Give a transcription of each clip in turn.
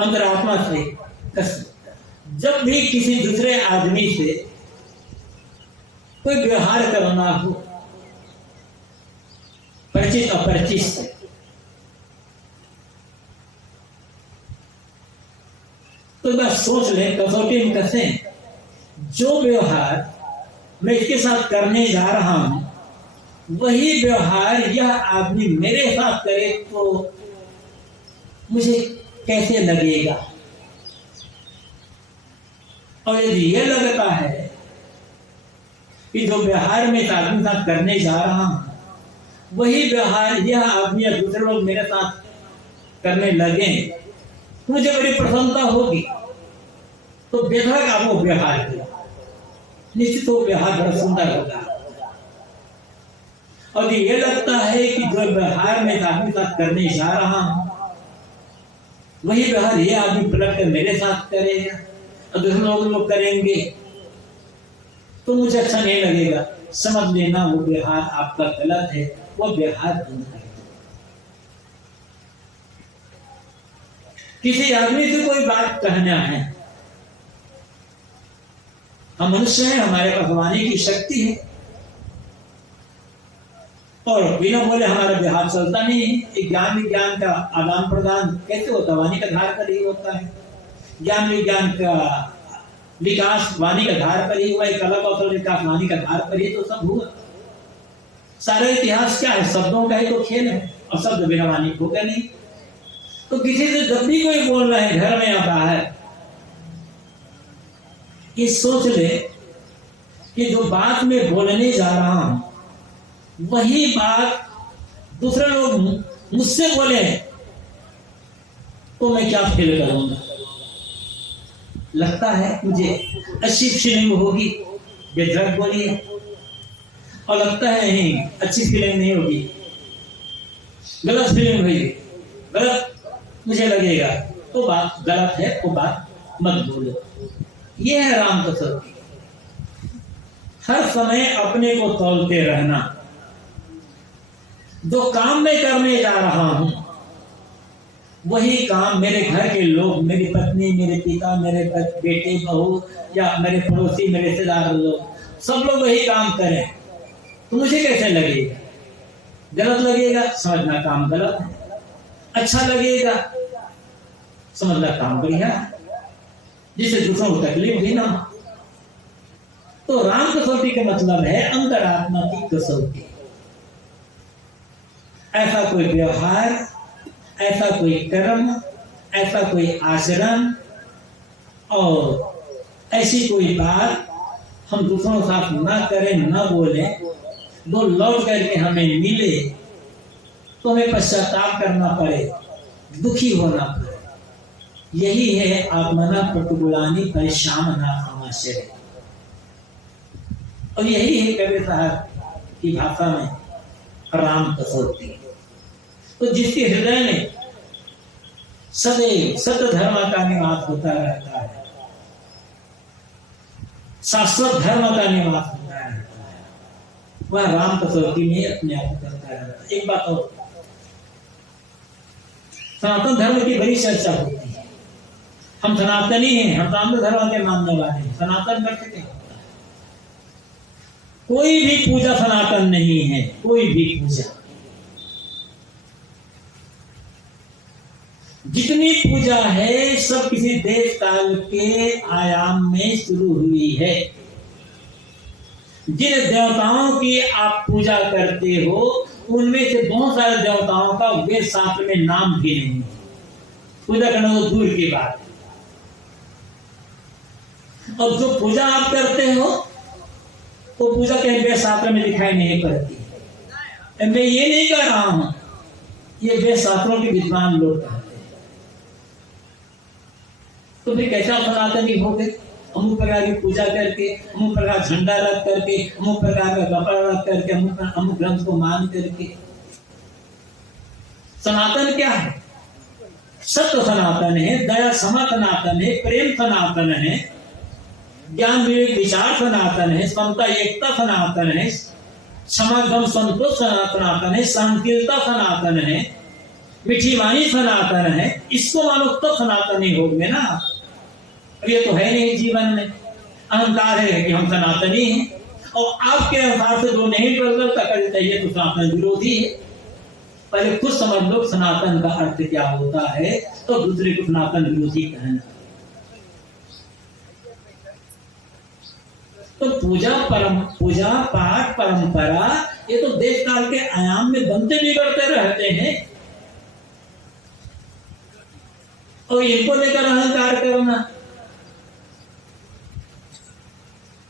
अंतरात्मा से कर सकता है। जब भी किसी दूसरे आदमी से कोई व्यवहार करना हो, परिचित अपरिचित से, तो बस सोच लें, कसौटी में कसें, जो व्यवहार मैं इसके साथ करने जा रहा हूं वही व्यवहार यह आदमी मेरे साथ करे तो मुझे कैसे लगेगा। और यदि यह लगता है कि जो व्यवहार मैं इस आदमी के साथ करने जा रहा हूं वही व्यवहार यह आदमी या दूसरे लोग मेरे साथ करने लगे तो मुझे बड़ी प्रसन्नता होगी, तो बेधड़क आप वो व्यवहार किया, निश्चित वो व्यवहार बड़ा सुंदर होगा। और ये लगता है कि जो व्यवहार मैं इस आदमी के साथ करने जा रहा हूं वही व्यवहार ये आदमी पलट कर मेरे साथ करेगा और दूसरे लोग करेंगे तो मुझे अच्छा नहीं लगेगा, समझ लेना वो व्यवहार आपका गलत है, वो व्यवहार बंद कर दो। किसी आदमी से कोई बात कहना है, हम मनुष्य हैं, हमारे पास वाणी की शक्ति है और बिना बोले हमारा व्यवहार चलता नहीं है। ज्ञान विज्ञान का आदान प्रदान कैसे होता है? वाणी के आधार पर ही होता है। ज्ञान विज्ञान का विकास वाणी के आधार पर ही हुआ, कला कौशल विकास वाणी के आधार पर ही तो सब हुआ। सारा इतिहास क्या है? शब्दों का ही तो खेल है और शब्द बिना वाणी होगा नहीं। तो किसी से जब भी कोई बोल रहा है घर में या बाहर, ये सोच ले कि जो बात मैं बोलने जा रहा हूं वही बात दूसरे लोग मुझसे बोले तो मैं क्या फील करूंगा। लगता है मुझे अच्छी फीलिंग होगी, बेधड़क बोली है, और लगता है नहीं अच्छी फीलिंग नहीं होगी, गलत फीलिंग होगी, गलत मुझे लगेगा, तो बात गलत है, वो बात मत बोलो। ये है राम कसौटी। हर समय अपने को तौलते रहना। जो काम मैं करने जा रहा हूं वही काम मेरे घर के लोग, मेरी पत्नी, मेरे पिता, मेरे बेटे, बहू या मेरे पड़ोसी, मेरे रिश्तेदार लोग, सब लोग वही काम करें तो मुझे कैसे लगेगा? गलत लगेगा, समझना काम गलत है। अच्छा लगेगा, समझना काम बढ़िया है, जिससे दूसरों को तकलीफ भी ना हो। तो राम कसौटी का मतलब है अंतरात्मा की कसौटी। ऐसा कोई व्यवहार, ऐसा कोई कर्म, ऐसा कोई आचरण और ऐसी कोई बात हम दूसरों के साथ ना करें, ना बोले, दो लौट करके हमें मिले तो हमें पश्चाताप करना पड़े, दुखी होना पड़े। यही है आत्मना प्रतिकूलानी परिश्रामना आमाशय। और यही है कबीर साहब की भाषा में राम कसौटी। तो जिसके हृदय में सदैव सत्य धर्म का निवास होता रहता है, शाश्वत धर्म का निवास होता रहता है, वह राम कसौटी में अपने आप करता रहता है। एक बात और, सनातन धर्म की बड़ी चर्चा होती है। हम सनातनी हैं, हम सनातन धर्म के मानने वाले हैं। सनातन अर्थ क्या होता है? कोई भी पूजा सनातन नहीं है, कोई भी पूजा। जितनी पूजा है सब किसी देश काल के आयाम में शुरू हुई है। जिन देवताओं की आप पूजा करते हो उनमें से बहुत सारे देवताओं का वेद शास्त्र में नाम भी नहीं है। पूजा करना तो दूर की बात है। और जो पूजा आप करते हो वो पूजा कहीं वेद शास्त्र में दिखाई नहीं पड़ती। मैं ये नहीं कह रहा हूं, ये वेद शास्त्रों के विद्वान लोग कहते हैं। तो फिर कैसा सनातनी हो गए? अमुक प्रकार की पूजा करके, अमुक प्रकार झंडा रख करके, अमुक प्रकार का कपड़ा रख करके, अमुक ग्रंथ को मान करके। सनातन क्या है? सत्य सनातन है, दया क्षमा सनातन है, प्रेम सनातन है, ज्ञान विवेक विचार सनातन है, समता एकता सनातन है, क्षमा गम संतोष सनातन है, शांतिलता सनातन है, मीठी वाणी सनातन है, इसको मानो तो सनातनी हो गए ना। ये तो है नहीं जीवन में, अहंकार है कि हम सनातनी हैं, और आपके अनुसार से जो नहीं बदलता करता ये तो सनातन विरोधी है। पहले खुद समझ लो सनातन का अर्थ क्या होता है, तो दूसरे को सनातन विरोधी कहना। तो पूजा पाठ परंपरा ये तो देश काल के आयाम में बनते बिगड़ते रहते हैं, और इनको लेकर अहंकार करना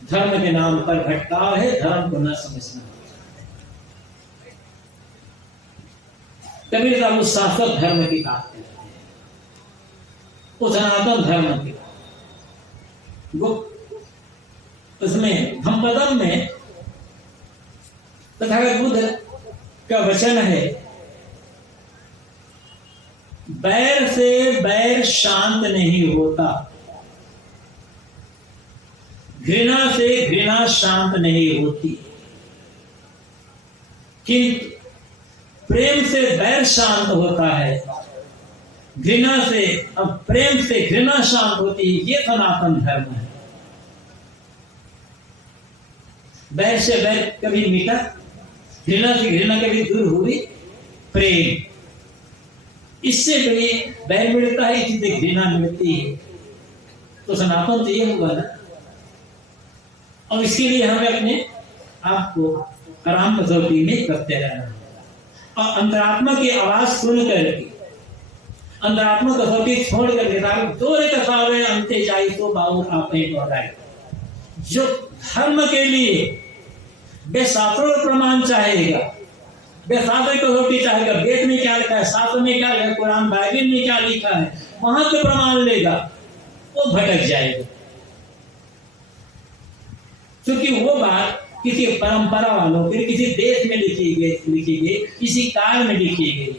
धर्म के नाम पर भटकाव है, धर्म को न समझना। कबीर साहब उस शाश्वत धर्म की बात करते हैं, उस सनातन धर्म की। उसमें धम्मपदम में तथागत बुद्ध का वचन है, बैर से बैर शांत नहीं होता, घृणा से घृणा शांत नहीं होती, किंतु प्रेम से बैर शांत होता है, घृणा से अब प्रेम से घृणा शांत होती है। ये सनातन धर्म है। बैर से बैर कभी मिटा, घृणा से घृणा कभी दूर हुई, प्रेम इससे कभी बैर मिलता है, इसी से घृणा मिलती है। तो सनातन तो ये हुआ ना। और इसके लिए हमें अपने आप को आराम कसौटी में करते रहना, और अंतरात्मा की आवाज सुन करके, अंतरात्मा कसौटी छोड़ करके दोरे कसावे अंते जाई तो बाबू आपने दोहराए। जो धर्म के लिए बेशास्त्रों प्रमाण चाहेगा, बेशास्त्र कसौटी चाहेगा, वेद में क्या लिखा है, शास्त्र में क्या लिखा है, कुरान बाइबल में क्या लिखा है, वहां से प्रमाण लेगा, वो भटक जाएगा। क्योंकि वो बात किसी परंपरा वालों के किसी देश में लिखी गई, किसी काल में लिखी गई।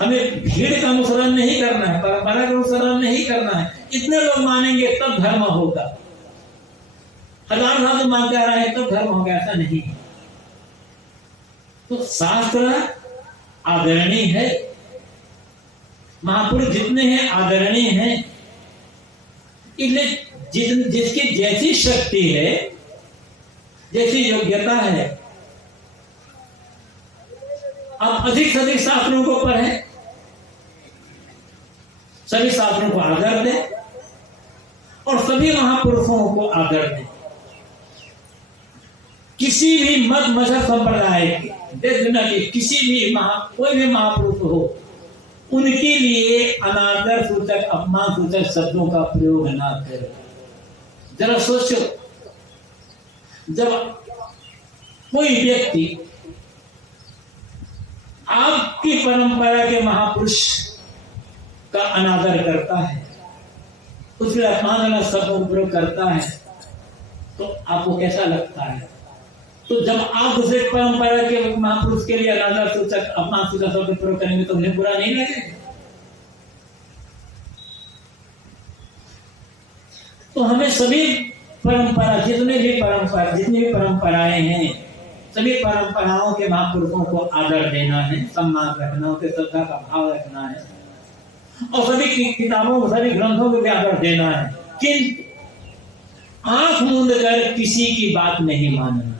हमें भीड़ का अनुसरण नहीं करना है, परंपरा का अनुसरण नहीं करना है। इतने लोग मानेंगे तब धर्म होगा, हजार साधु मानते आ रहे हैं तब धर्म होगा, ऐसा नहीं। तो शास्त्र आदरणीय है, महापुरुष जितने हैं आदरणीय हैं। इसलिए जिसकी जैसी शक्ति है, जैसी योग्यता है, आप अधिक से अधिक शास्त्रों को पढ़ें, सभी शास्त्रों को आदर दें, और सभी महापुरुषों को आदर दें। किसी भी मत मजहब संप्रदाय के, देश दुनिया के किसी भी कोई भी महापुरुष हो, उनके लिए अनादर सूचक, अपमान सूचक शब्दों का प्रयोग ना करें। जरा सोचो, जब कोई व्यक्ति आपकी परंपरा के महापुरुष का अनादर करता है, उसके अपमानजनक शब्दों का प्रयोग करता है, तो आपको कैसा लगता है? तो जब आप दूसरे परंपरा के महापुरुष के लिए अनादर सूचक, अपमान सूचक शब्द प्रयोग करेंगे तो उन्हें बुरा नहीं लगेगा? तो हमें सभी परंपरा, जितनी भी परंपराएं हैं, सभी परंपराओं के महापुरुषों को आदर देना है, सम्मान रखना, उनके श्रद्धा का भाव रखना है, और सभी किताबों को, सभी ग्रंथों को भी आदर देना है। किंतु आंख मूंद कर किसी की बात नहीं मानना।